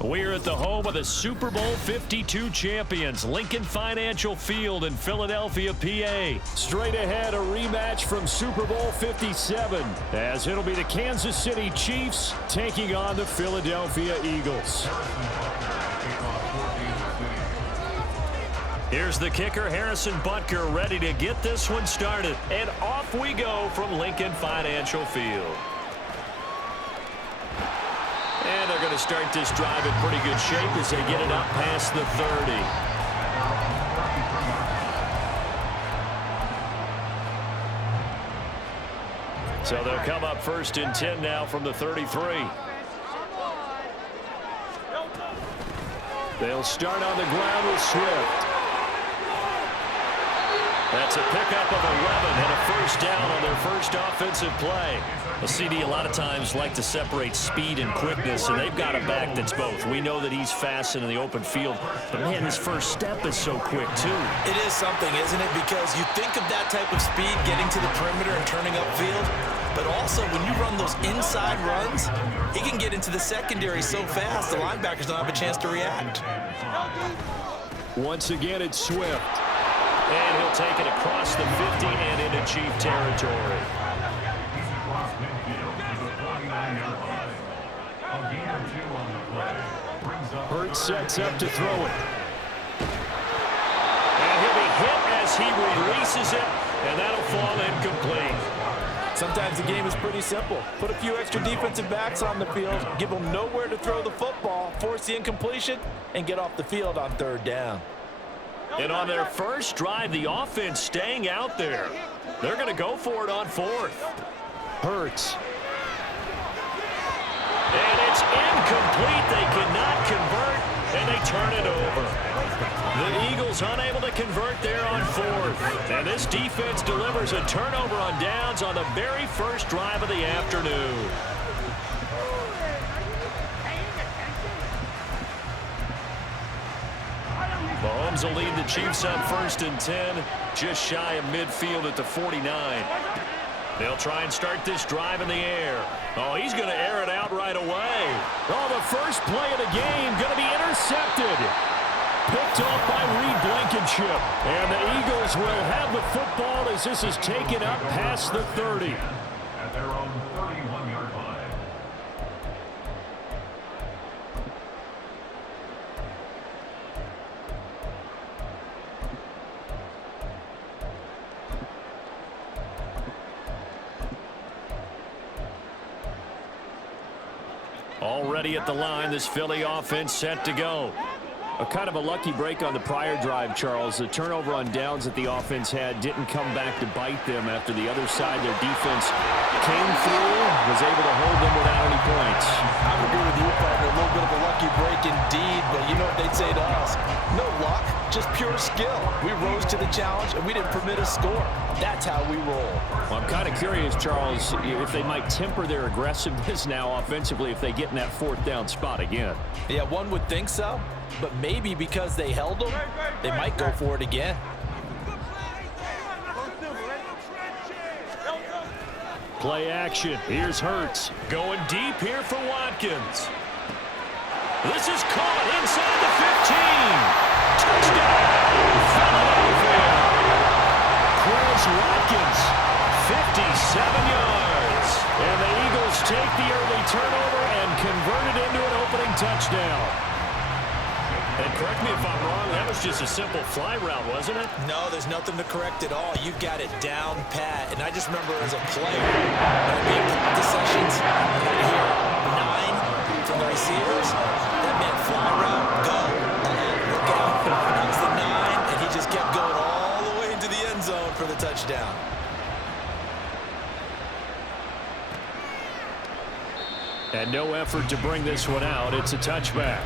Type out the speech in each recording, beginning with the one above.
We're at the home of the Super Bowl 52 champions, Lincoln Financial Field in Philadelphia, PA. Straight ahead, a rematch from Super Bowl 57, as it'll be the Kansas City Chiefs taking on the Philadelphia Eagles. Here's the kicker, Harrison Butker, ready to get this one started. And off we go from Lincoln Financial Field. And they're going to start this drive in pretty good shape as they get it up past the 30. So they'll come up first and 10 now from the 33. They'll start on the ground with Swift. That's a pickup of 11 and a first down on their first offensive play. A CD a lot of times like to separate speed and quickness, and they've got a back that's both. We know that he's fast in the open field, but man, his first step is so quick too. It is something, isn't it? Because you think of that type of speed getting to the perimeter and turning upfield, but also when you run those inside runs, he can get into the secondary so fast the linebackers don't have a chance to react. Once again, it's Swift. And he'll take it across the 50 and into Chief territory. Hurts sets up to throw it. And he'll be hit as he releases it, and that'll fall incomplete. Sometimes the game is pretty simple. Put a few extra defensive backs on the field, give them nowhere to throw the football, force the incompletion, and get off the field on third down. And on their first drive, the offense staying out there. They're going to go for it on fourth. Hurts. And it's incomplete. They cannot convert, and they turn it over. The Eagles unable to convert there on fourth. And this defense delivers a turnover on downs on the very first drive of the afternoon. Mahomes will lead the Chiefs on first and 10, just shy of midfield at the 49. They'll try and start this drive in the air. Oh, he's going to air it out right away. Oh, the first play of the game going to be intercepted. Picked off by Reed Blankenship. And the Eagles will have the football as this is taken up past the 30. At their own 31-yard line. Already at the line, this Philly offense set to go. A kind of a lucky break on the prior drive, Charles. The turnover on downs that the offense had didn't come back to bite them after the other side. Their defense came through, was able to hold them without any points. I would agree with you, partner. A little bit of a lucky break indeed, but you know what they'd say to us? No luck, just pure skill. We rose to the challenge, and we didn't permit a score. That's how we roll. Well, I'm kind of curious, Charles, if they might temper their aggressiveness now offensively if they get in that fourth down spot again. Yeah, one would think so, but maybe because they held them, they might go for it again. Play action. Here's Hurts. Going deep here for Watkins. This is caught inside the 15. Touchdown, Philadelphia. Chris Watkins, 57 yards. And the Eagles take the early turnover and convert it into an opening touchdown. And correct me if I'm wrong, that was just a simple fly route, wasn't it? No, there's nothing to correct at all. You've got it down pat. And I just remember as a player, when I'd be in practice sessions, and I'd hear 9 from the receivers, that meant fly route, go, look out. That was the 9, and he just kept going all the way into the end zone for the touchdown. And no effort to bring this one out. It's a touchback.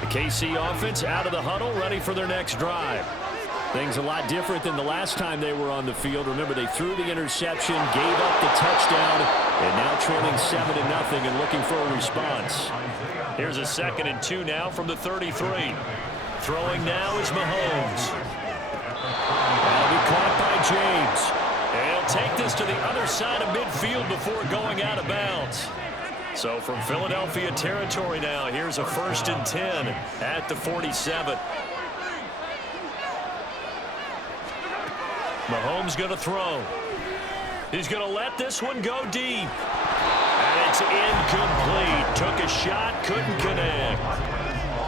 The KC offense out of the huddle, ready for their next drive. Things a lot different than the last time they were on the field. Remember, they threw the interception, gave up the touchdown, and now trailing 7-0 and looking for a response. Here's a 2nd and 2 now from the 33. Throwing now is Mahomes. That'll be caught by James. And he'll take this to the other side of midfield before going out of bounds. So from Philadelphia territory now, here's a 1st and 10 at the 47. Mahomes going to throw. He's going to let this one go deep. And it's incomplete. Took a shot, couldn't connect.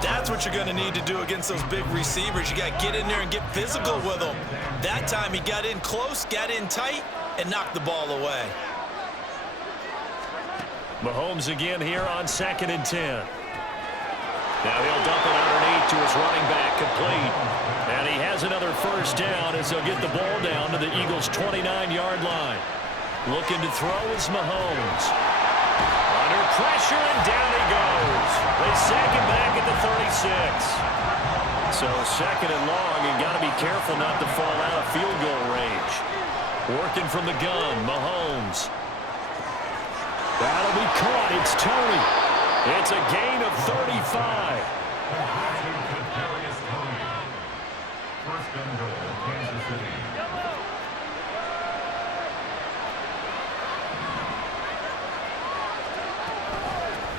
That's what you're going to need to do against those big receivers. You got to get in there and get physical with them. That time he got in close, got in tight, and knocked the ball away. Mahomes again here on 2nd and 10. Now he'll dump it underneath to his running back, complete. And he has another 1st down as they'll get the ball down to the Eagles' 29-yard line. Looking to throw is Mahomes. Under pressure, and down he goes. They sack him back at the 36. So 2nd and long, and got to be careful not to fall out of field goal range. Working from the gun, Mahomes. That'll be caught. It's Tony. It's a gain of 35. First and goal, Kansas City.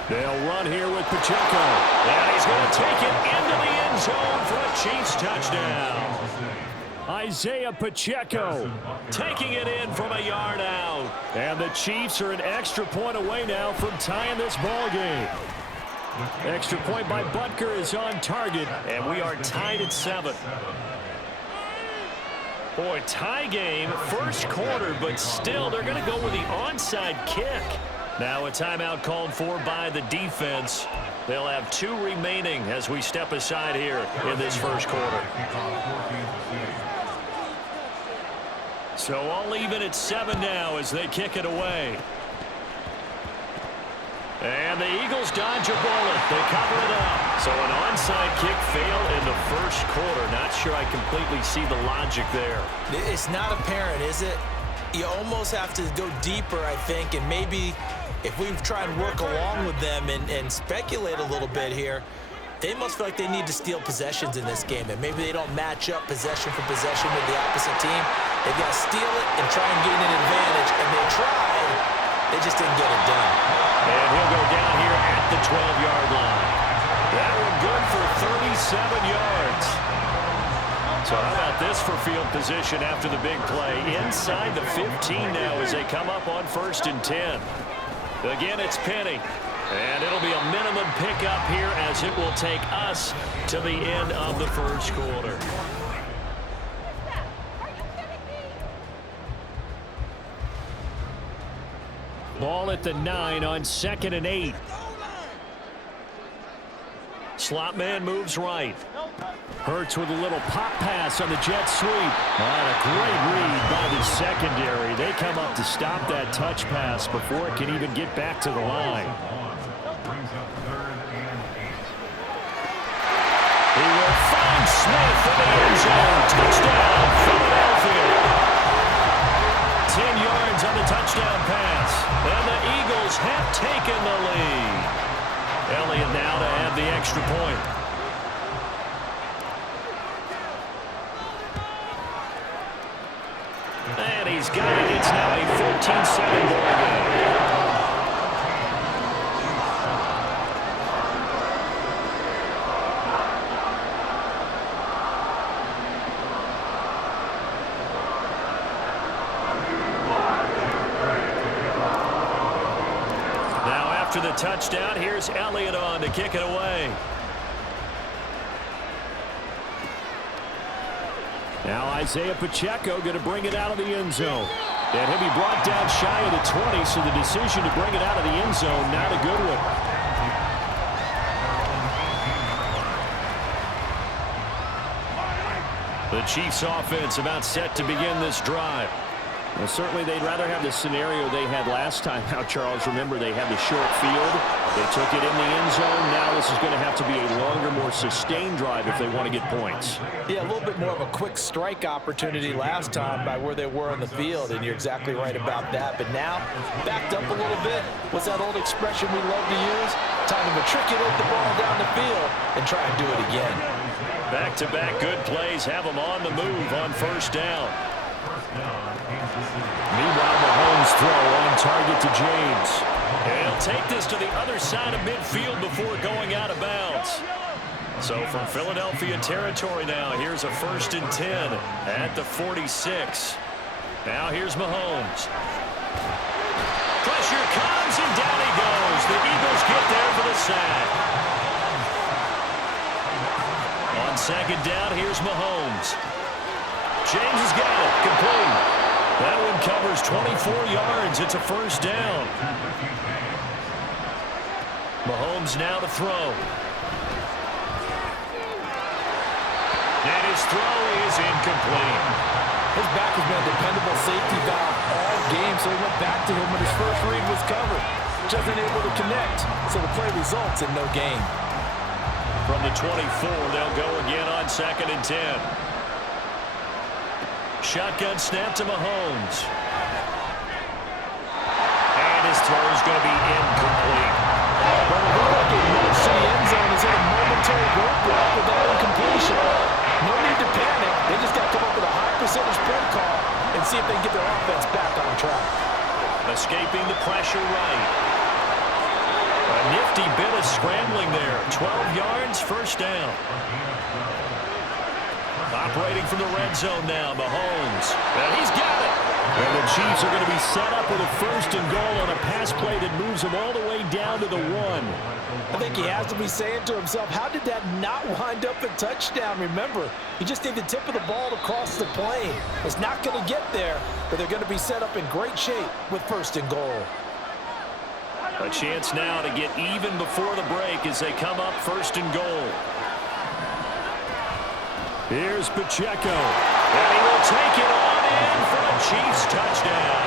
They'll run here with Pacheco. And he's going to take it into the end zone for a Chiefs touchdown. Isaiah Pacheco taking it in from a yard out. And the Chiefs are an extra point away now from tying this ball game. Extra point by Butker is on target, and we are tied at 7. Boy, tie game, 1st quarter, but still they're going to go with the onside kick. Now a timeout called for by the defense. They'll have 2 remaining as we step aside here in this 1st quarter. So all even at 7 now as they kick it away. And the Eagles dodge a bullet. They cover it up. So an onside kick failed in the 1st quarter. Not sure I completely see the logic there. It's not apparent, is it? You almost have to go deeper, I think, and maybe if we try and work along with them and speculate a little bit here, they must feel like they need to steal possessions in this game, and maybe they don't match up possession for possession with the opposite team. They've got to steal it and try and gain an advantage, and they tried. They just didn't get it done. And he'll go down here at the 12-yard line. That one good for 37 yards. So how about this for field position after the big play? Inside the 15 now as they come up on 1st and 10. Again, it's Penny. And it'll be a minimum pickup here as it will take us to the end of the 1st quarter. Ball at the 9 on 2nd and 8. Slot man moves right. Hurts with a little pop pass on the jet sweep. And a great read by the secondary. They come up to stop that touch pass before it can even get back to the line. He will find Smith in the end zone. Touchdown, Philadelphia. 10 yards on the touchdown pass. And the Eagles have taken the lead. Elliott now to add the extra point. And he's got it. It's now a 14-7 ball game. After the touchdown, here's Elliott on to kick it away. Now Isaiah Pacheco going to bring it out of the end zone. And he'll be brought down shy of the 20, so the decision to bring it out of the end zone, not a good one. The Chiefs offense about set to begin this drive. Well, certainly they'd rather have the scenario they had last time out, Charles. Remember, they had the short field. They took it in the end zone. Now this is going to have to be a longer, more sustained drive if they want to get points. Yeah, a little bit more of a quick strike opportunity last time by where they were on the field, and you're exactly right about that. But now, backed up a little bit. What's that old expression we love to use? Time to matriculate the ball down the field and try and do it again. Back-to-back good plays have them on the move on first down. Meanwhile, Mahomes throw on target to James. And he'll take this to the other side of midfield before going out of bounds. So from Philadelphia territory now, here's a 1st and 10 at the 46. Now here's Mahomes. Pressure comes, and down he goes. The Eagles get there for the sack. On 2nd down, here's Mahomes. James has got it. Complete. That one covers 24 yards. It's a 1st down. Mahomes now to throw. And his throw is incomplete. His back has been a dependable safety valve all game, so he went back to him when his first read was covered. Just unable to connect, so the play results in no gain. From the 24, they'll go again on 2nd and 10. Shotgun snap to Mahomes. And his throw is going to be incomplete. Well, it looked like a march to the end zone is in a momentary roadblock with that incompletion. No need to panic. They just got to come up with a high percentage play call and see if they can get their offense back on track. Escaping the pressure right. A nifty bit of scrambling there. 12 yards, 1st down. Operating from the red zone now, Mahomes. And he's got it. And the Chiefs are going to be set up with a 1st and goal on a pass play that moves them all the way down to the 1. I think he has to be saying to himself, how did that not wind up a touchdown? Remember, you just need the tip of the ball to cross the plane. It's not going to get there, but they're going to be set up in great shape with 1st and goal. A chance now to get even before the break as they come up 1st and goal. Here's Pacheco. And he will take it on in for the Chiefs touchdown.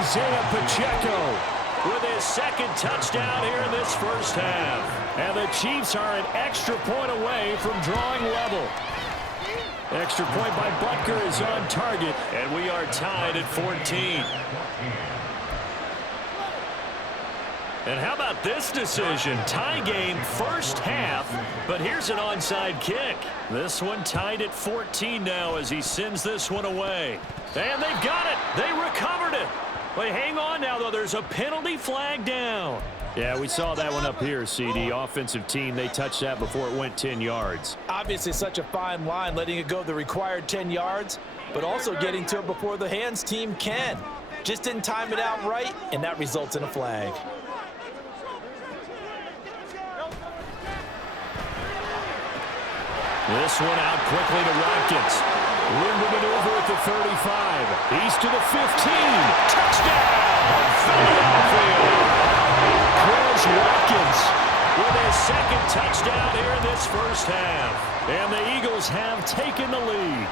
Isaiah Pacheco with his 2nd touchdown here in this 1st half. And the Chiefs are an extra point away from drawing level. Extra point by Butker is on target, and we are tied at 14. And how about this decision? Tie game 1st half, but here's an onside kick. This one tied at 14 now as he sends this one away. And they've got it. They recovered it. But hang on now, though. There's a penalty flag down. Yeah, we saw that one up here, CD. Offensive team, they touched that before it went 10 yards. Obviously such a fine line, letting it go the required 10 yards, but also getting to it before the hands team can. Just didn't time it out right, and that results in a flag. This one out quickly to Watkins. Room to maneuver at the 35. He's to the 15. Touchdown! Philadelphia! Chris Watkins with his 2nd touchdown here in this 1st half. And the Eagles have taken the lead.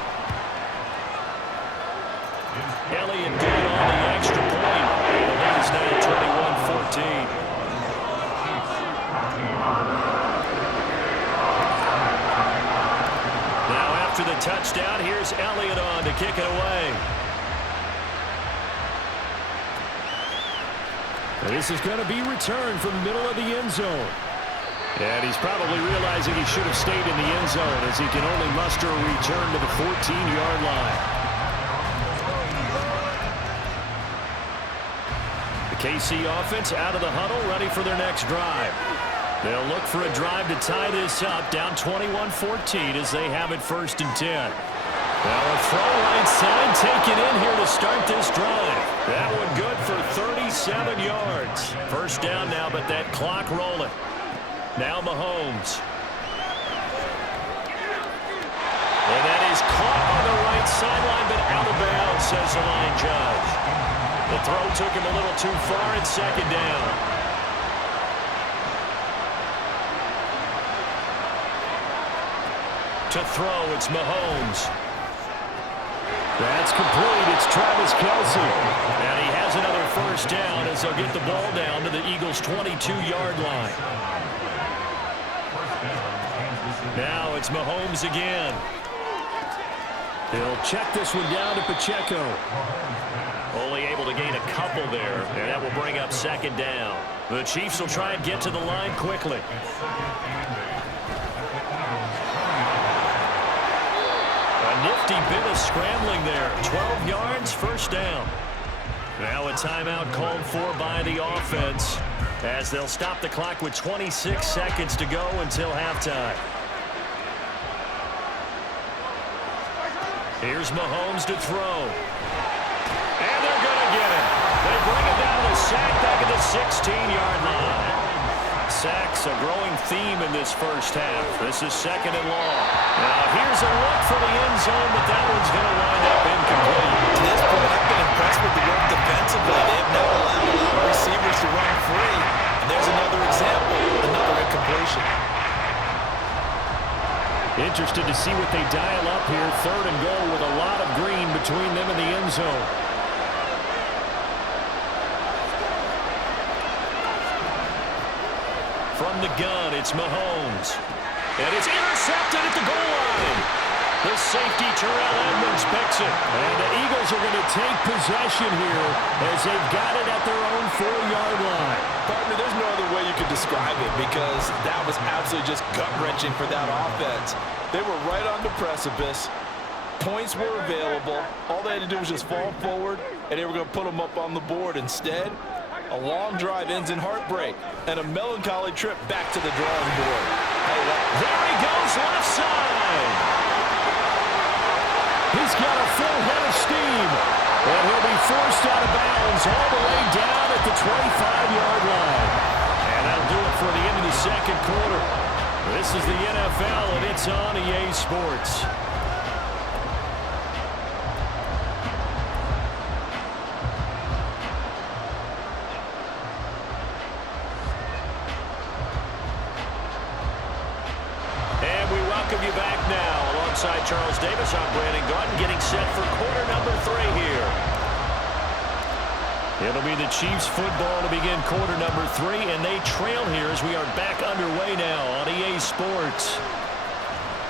Elliott good on the extra point. And the lead is now 21-14. After the touchdown, here's Elliott on to kick it away. This is going to be returned from the middle of the end zone. And he's probably realizing he should have stayed in the end zone as he can only muster a return to the 14-yard line. The KC offense out of the huddle, ready for their next drive. They'll look for a drive to tie this up, down 21-14 as they have it 1st and 10. Well, a throw right side taken in here to start this drive. That one good for 37 yards. 1st down now, but that clock rolling. Now Mahomes. And that is caught on the right sideline, but out of bounds, says the line judge. The throw took him a little too far at 2nd down. To throw, it's Mahomes. That's complete. It's Travis Kelce. And he has another first down as they'll get the ball down to the Eagles' 22-yard line. Now it's Mahomes again. He'll check this one down to Pacheco. Only able to gain a couple there, and that will bring up second down. The Chiefs will try and get to the line quickly. A nifty bit of scrambling there. 12 yards, first down. Now a timeout called for by the offense as they'll stop the clock with 26 seconds to go until halftime. Here's Mahomes to throw. And they're going to get it. They bring it down to a sack back at the 16-yard line. Sacks a growing theme in this first half. This is second and long. Now here's a look for the end zone, but that one's going to wind up incomplete. To this point, I've been impressed with the work defensively. They've now allowed a lot of receivers to run free. And there's another example, another incompletion. Interested to see what they dial up here. Third and goal with a lot of green between them and the end zone. From the gun, it's Mahomes. And it's intercepted at the goal line. The safety, Terrell Edmonds, picks it. And the Eagles are going to take possession here as they've got it at their own 4-yard line. Partner, there's no other way you could describe it because that was absolutely just gut-wrenching for that offense. They were right on the precipice. Points were available. All they had to do was just fall forward, and they were going to put them up on the board. Instead, a long drive ends in heartbreak and a melancholy trip back to the drawing board. There he goes, left side. He's got a full head of steam. And he'll be forced out of bounds all the way down at the 25-yard line. And that'll do it for the end of the second quarter. This is the NFL, and it's on EA Sports. And we welcome you back now. Alongside Charles Davis, I'm Brandon Gaudin, getting set for quarter number 3 here. It'll be the Chiefs football to begin quarter number 3, and they trail here as we are back underway now on EA Sports.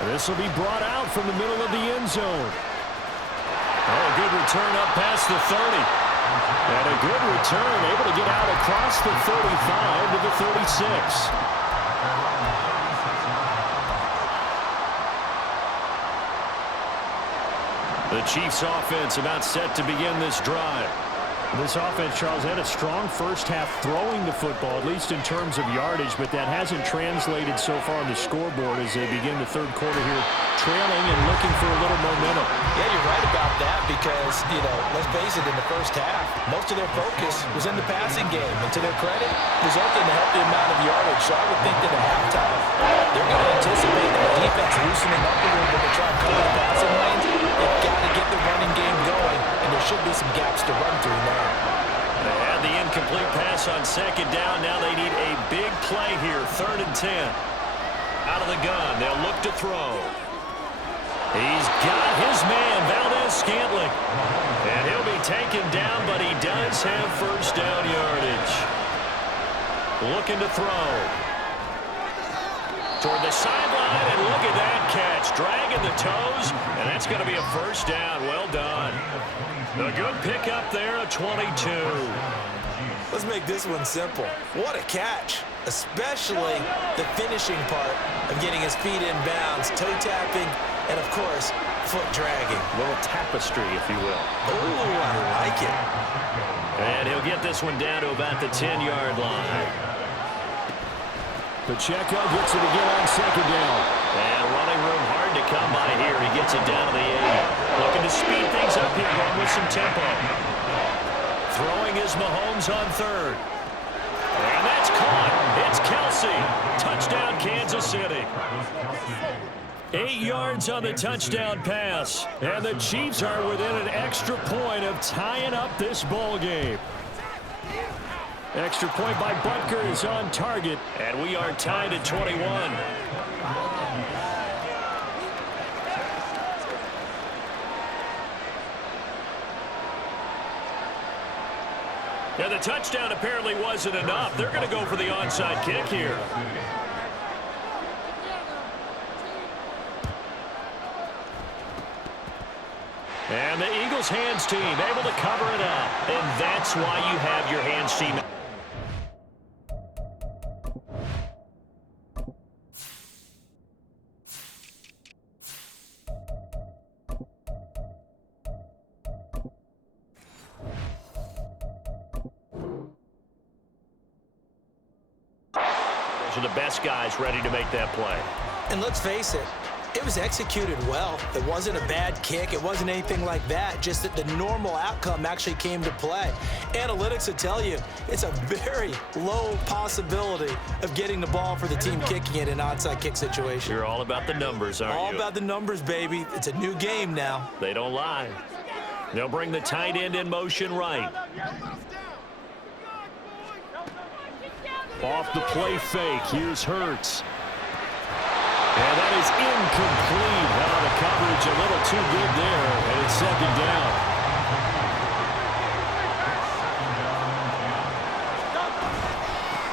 This will be brought out from the middle of the end zone. Oh, a good return up past the 30. And a good return, able to get out across the 35 to the 36. The Chiefs offense about set to begin this drive. This offense, Charles, had a strong first half throwing the football, at least in terms of yardage, but that hasn't translated so far on the scoreboard as they begin the third quarter here, trailing and looking for a little momentum. Yeah, you're right about that because, let's face it, in the first half, most of their focus was in the passing game. And to their credit, resulted in a healthy amount of yardage. So I would think that at halftime, they're going to anticipate the defense loosening up a little bit to try and cover the passing lanes. They've got to get the running game going, and there should be some gaps to run through now. They had the incomplete pass on second down. Now they need a big play here, 3rd and 10. Out of the gun, they'll look to throw. He's got his man, Valdez-Scantling. And he'll be taken down, but he does have first down yardage. Looking to throw. Toward the sideline, and look at that catch. Dragging the toes, and that's going to be a first down. Well done. A good pickup there, a 22. Let's make this one simple. What a catch, especially the finishing part of getting his feet in bounds, toe tapping, and of course, foot dragging. A little tapestry, if you will. Ooh, I like it. And he'll get this one down to about the 10-yard line. Pacheco gets it again on second down. And running room hard to come by here. He gets it down to the 8. Looking to speed things up here, going with some tempo. Throwing is Mahomes on 3rd. And that's caught. It's Kelce. Touchdown, Kansas City. 8 yards on the touchdown pass. And the Chiefs are within an extra point of tying up this ball game. Extra point by Butker is on target, and we are tied at 21. a touchdown apparently wasn't enough. They're going to go for the onside kick here. And the Eagles hands team able to cover it up. And that's why you have your hands team. Those are the best guys ready to make that play. And let's face it, it was executed well. It wasn't a bad kick. It wasn't anything like that. Just that the normal outcome actually came to play. Analytics will tell you it's a very low possibility of getting the ball for the team kicking it in an onside kick situation. You're all about the numbers, aren't you? All about the numbers, baby. It's a new game now. They don't lie. They'll bring the tight end in motion right. Off the play fake. Here's Hurts. And that is incomplete. The coverage a little too good there, and it's second down.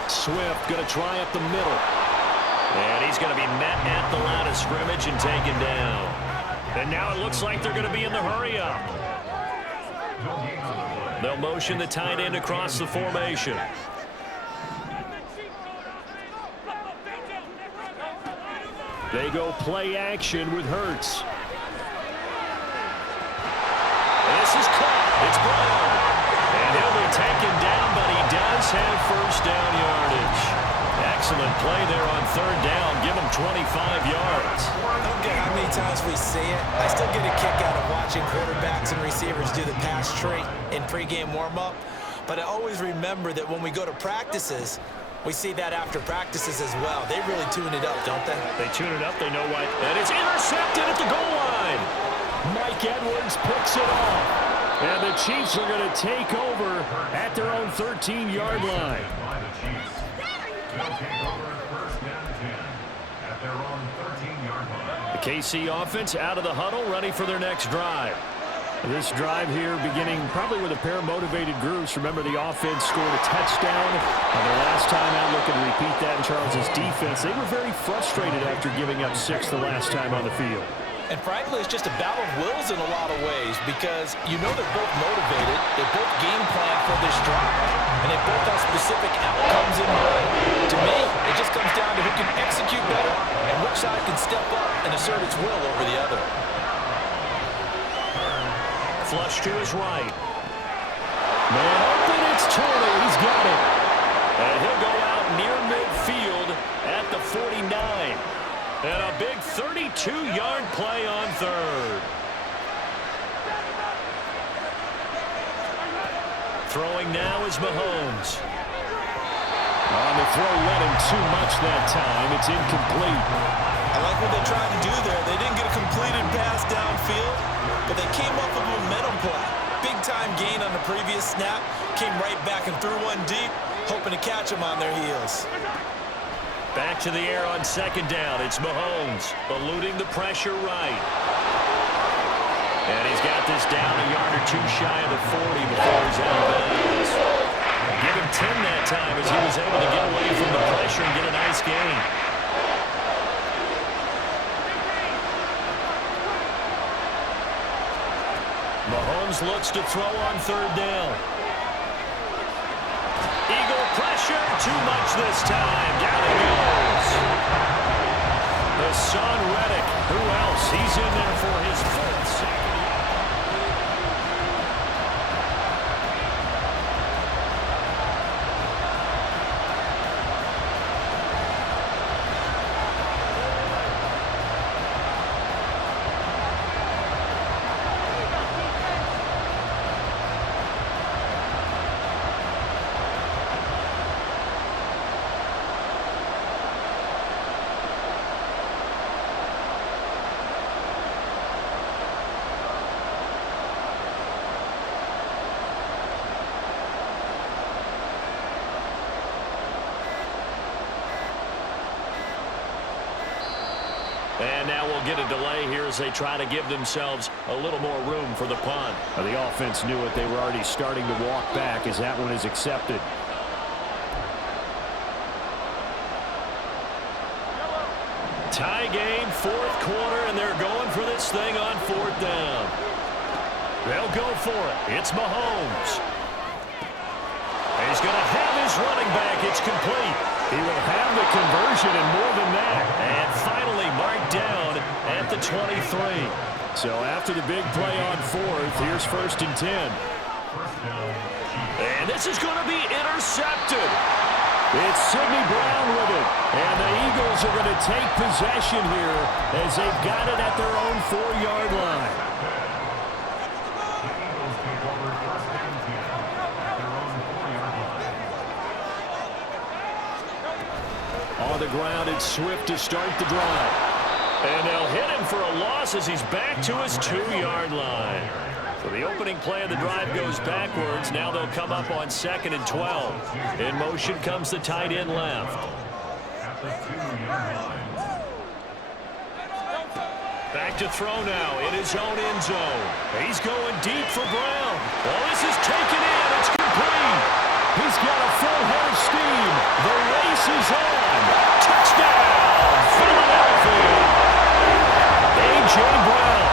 Swift going to try up the middle. And he's going to be met at the line of scrimmage and taken down. And now it looks like they're going to be in the hurry-up. They'll motion the tight end across the formation. They go play action with Hurts. This is caught. It's Brown. And he'll be taken down, but he does have first down yardage. Excellent play there on third down. Give him 25 yards. I don't care how many times we see it. I still get a kick out of watching quarterbacks and receivers do the pass trait in pregame warm-up. But I always remember that when we go to practices, we see that after practices as well. They really tune it up, don't they? They tune it up. They know why. And it's intercepted at the goal line. Mike Edwards picks it off. And the Chiefs are going to take over at their own 13-yard line. By the Chiefs. They'll take over first and 10 at their own 13-yard line. The KC offense out of the huddle, ready for their next drive. This drive here beginning probably with a pair of motivated groups. Remember, the offense scored a touchdown on their last time out. Looking to repeat that in Charles's defense. They were very frustrated after giving up 6 the last time on the field. And frankly, it's just a battle of wills in a lot of ways because you know they're both motivated. They both game plan for this drive. And they both have specific outcomes in mind. To me, it just comes down to who can execute better and which side can step up and assert its will over the other. Flush to his right. Man open, it's Turner. He's got it. And he'll go out near midfield at the 49. And a big 32-yard play on third. Throwing now is Mahomes. On the throw, led him too much that time. It's incomplete. I like what they tried to do there. They didn't get a completed pass downfield, but they came up with a momentum play. Big-time gain on the previous snap. Came right back and threw one deep, hoping to catch them on their heels. Back to the air on second down. It's Mahomes eluding the pressure right. And he's got this down a yard or two shy of the 40 before he's out of bounds. Give him 10 that time as he was able to get away from the pressure and get a nice gain. Mahomes looks to throw on third down. Eagle pressure, too much this time. Down he goes. Hassan Reddick, who else? He's in there for his fourth sack. And now we'll get a delay here as they try to give themselves a little more room for the punt. The offense knew it. They were already starting to walk back as that one is accepted. Tie game, fourth quarter, and they're going for this thing on fourth down. They'll go for it. It's Mahomes. He's going to have his running back. It's complete. He will have the conversion and more than that. And finally marked down at the 23. So after the big play on fourth, here's 1st and 10. And this is going to be intercepted. It's Sidney Brown with it. And the Eagles are going to take possession here as they've got it at their own 4-yard line. On the ground, it's Swift to start the drive. And they'll hit him for a loss as he's back to his 2-yard line. So the opening play of the drive goes backwards. Now they'll come up on 2nd and 12. In motion comes the tight end left. Back to throw now in his own end zone. He's going deep for Brown. Well, this is taken in. It's complete. He's got a full head of steam. The race is on. Touchdown, Philadelphia. A.J. Brown,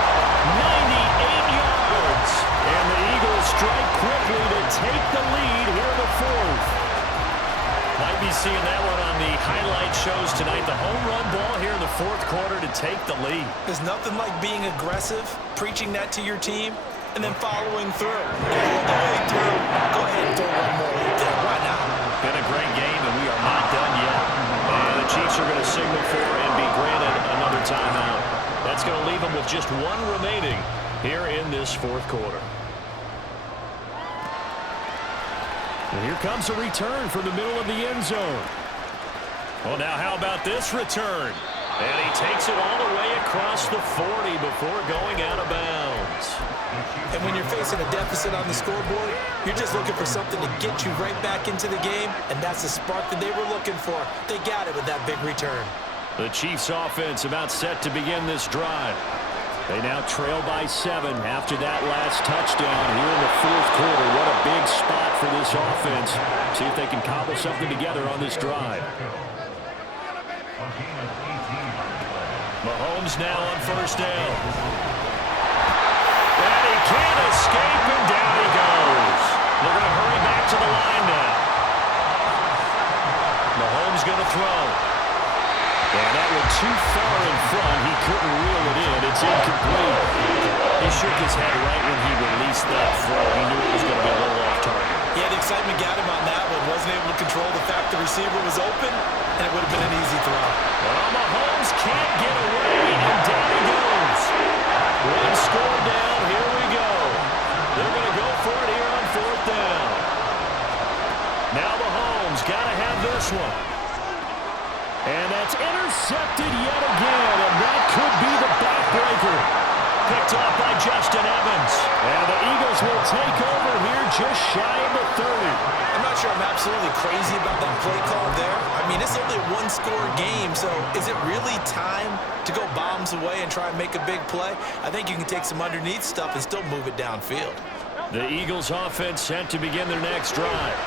98 yards. And the Eagles strike quickly to take the lead here in the fourth. Might be seeing that one on the highlight shows tonight. The home run ball here in the fourth quarter to take the lead. There's nothing like being aggressive, preaching that to your team, and then following through. All the way through. Go ahead and throw one more right there. Why not? Been a great game, and we are not done yet. And the Chiefs are going to signal for and be granted another timeout. That's going to leave them with just one remaining here in this fourth quarter. And here comes a return from the middle of the end zone. Well, now how about this return? And he takes it all the way across the 40 before going out of bounds. And when you're facing a deficit on the scoreboard, you're just looking for something to get you right back into the game, and that's the spark that they were looking for. They got it with that big return. The Chiefs offense about set to begin this drive. They now trail by 7 after that last touchdown here in the fourth quarter. What a big spot for this offense. See if they can cobble something together on this drive. Mahomes now on first down. And he can't escape, and down he goes. They're going to hurry back to the line now. Mahomes going to throw. And that went too far in front. He couldn't reel it in. It's incomplete. He shook his head right when he released that throw. He knew it was going to be a little off target. Yeah, the excitement got him on that one. Wasn't able to control the fact the receiver was open, and it would have been an easy throw. Well, Mahomes can't get away, and down he goes. One score down. Here we go. They're going to go for it here on fourth down. Now Mahomes got to have this one. And that's intercepted yet again, and that could be the backbreaker. Picked off by Justin Evans. And the Eagles will take over here just shy of the 30. I'm not sure I'm absolutely crazy about that play call there. I mean, it's only a one-score game, so is it really time to go bombs away and try and make a big play? I think you can take some underneath stuff and still move it downfield. The Eagles offense set to begin their next drive.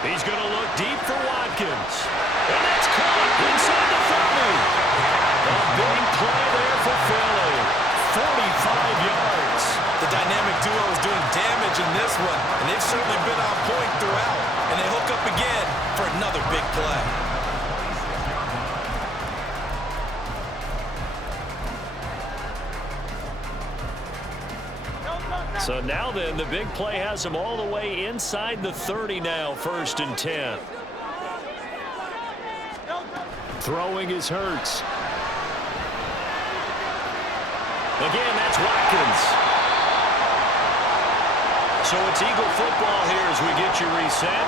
He's going to look deep for Watkins. And that's caught inside the 30. A big play there for Philly. 45 yards. The dynamic duo is doing damage in this one, and they've certainly been on point throughout. And they hook up again for another big play. So now then, the big play has them all the way inside the 30 now, 1st and 10. Throwing is Hurts. Again, that's Watkins. So it's Eagle football here as we get you reset.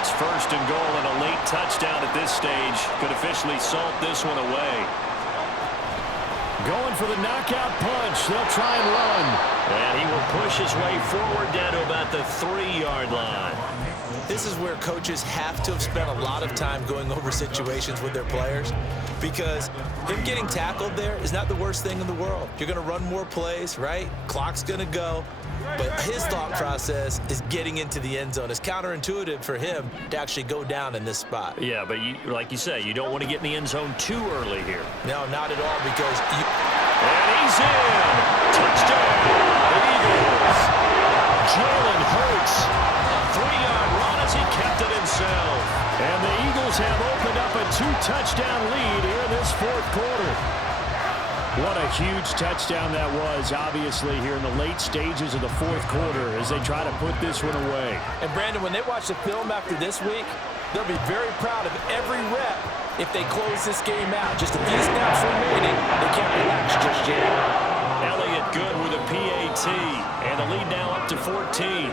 It's 1st and goal and a late touchdown at this stage. Could officially salt this one away. Going for the knockout punch. They'll try and run. And he will push his way forward down to about the 3-yard line. this is where coaches have to have spent a lot of time going over situations with their players, because him getting tackled there is not the worst thing in the world. You're going to run more plays, right? Clock's going to go. But his thought process is getting into the end zone. It's counterintuitive for him to actually go down in this spot. Yeah, but like you say, you don't want to get in the end zone too early here. No, not at all, because And he's in! Touchdown! The Eagles! Jalen Hurts, a 3-yard run as he kept it himself. And the Eagles have opened up a 2-touchdown lead here in this fourth quarter. What a huge touchdown that was, obviously, here in the late stages of the fourth quarter as they try to put this one away. And, Brandon, when they watch the film after this week, they'll be very proud of every rep if they close this game out. Just a few snaps remaining. They can't relax just yet. Elliott good with a PAT, and the lead now up to 14.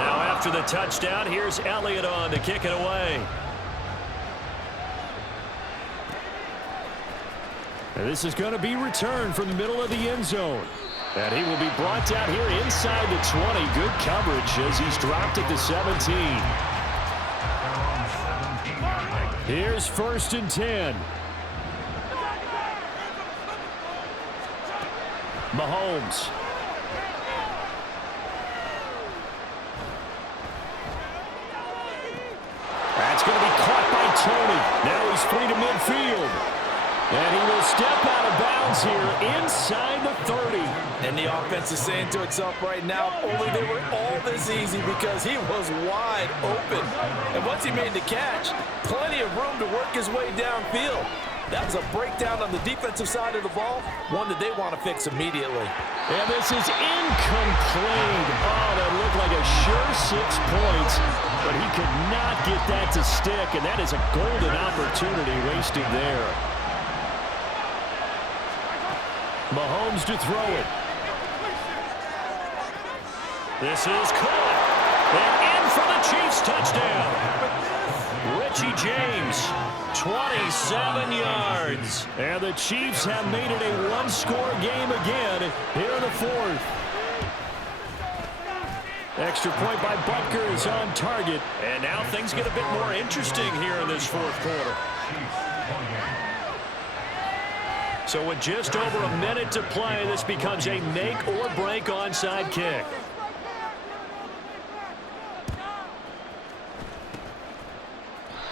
Now after the touchdown, here's Elliott on to kick it away. And this is going to be returned from the middle of the end zone. And he will be brought down here inside the 20. Good coverage as he's dropped at the 17. Here's 1st and 10. Mahomes. That's going to be caught by Tony. Now he's free to midfield. And he will step out of bounds here inside the 30. And the offense is saying to itself right now, only they were all this easy because he was wide open. And once he made the catch, plenty of room to work his way downfield. That was a breakdown on the defensive side of the ball, one that they want to fix immediately. And this is incomplete. Oh, that looked like a sure 6 points, but he could not get that to stick, and that is a golden opportunity wasted there. Mahomes to throw it. This is caught. And in for the Chiefs touchdown. Richie James, 27 yards. And the Chiefs have made it a one-score game again here in the fourth. Extra point by Butker is on target. And now things get a bit more interesting here in this fourth quarter. So with just over a minute to play, this becomes a make-or-break onside kick.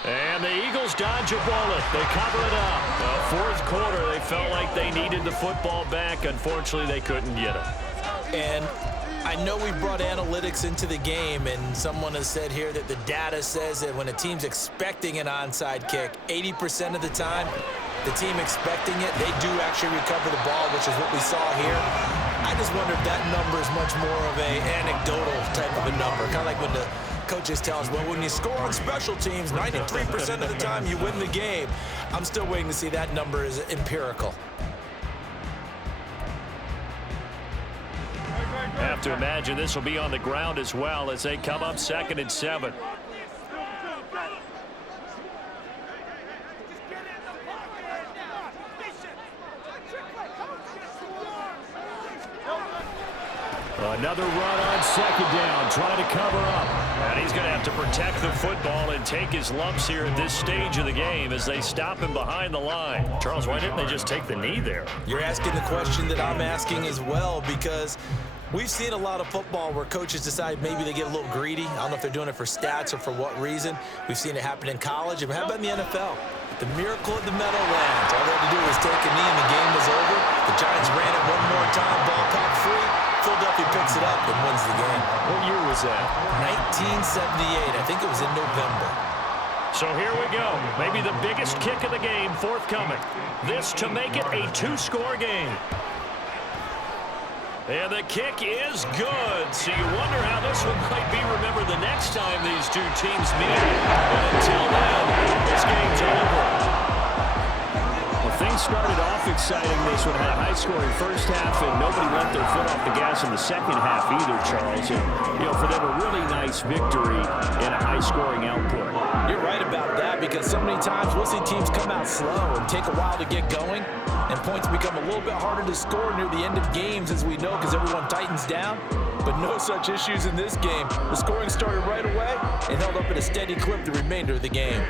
And the Eagles dodge a bullet. They cover it up. The fourth quarter, they felt like they needed the football back. Unfortunately, they couldn't get it. And I know we brought analytics into the game, and someone has said here that the data says that when a team's expecting an onside kick, 80% of the time, the team expecting it, they do actually recover the ball, which is what we saw here. I just wonder if that number is much more of a anecdotal type of a number, kind of like when the coaches tell us, well, when you score on special teams, 93% of the time you win the game. I'm still waiting to see that number is empirical. I have to imagine this will be on the ground as well as they come up 2nd and 7. Another run on 2nd down, trying to cover up. And he's going to have to protect the football and take his lumps here at this stage of the game as they stop him behind the line. Charles, why didn't they just take the knee there? You're asking the question that I'm asking as well, because we've seen a lot of football where coaches decide maybe they get a little greedy. I don't know if they're doing it for stats or for what reason. We've seen it happen in college. And how about in the NFL? The miracle of the Meadowlands. All they had to do was take a knee and the game was over. The Giants ran it one more time, ball caught free. Philadelphia picks it up and wins the game. What year was that? 1978. I think it was in November. So here we go. Maybe the biggest kick of the game forthcoming. This to make it a 2-score game. And the kick is good. So you wonder how this one might be remembered the next time these two teams meet. But until then, this game's over. Well, things started off exciting. This one had a high-scoring first half, and nobody let their foot off the gas in the second half either, Charles. And, for them, a really nice victory and a high-scoring output. You're right about that, because so many times we'll see teams come out slow and take a while to get going, and points become a little bit harder to score near the end of games, as we know, because everyone tightens down. but no such issues in this game. The scoring started right away and held up at a steady clip the remainder of the game.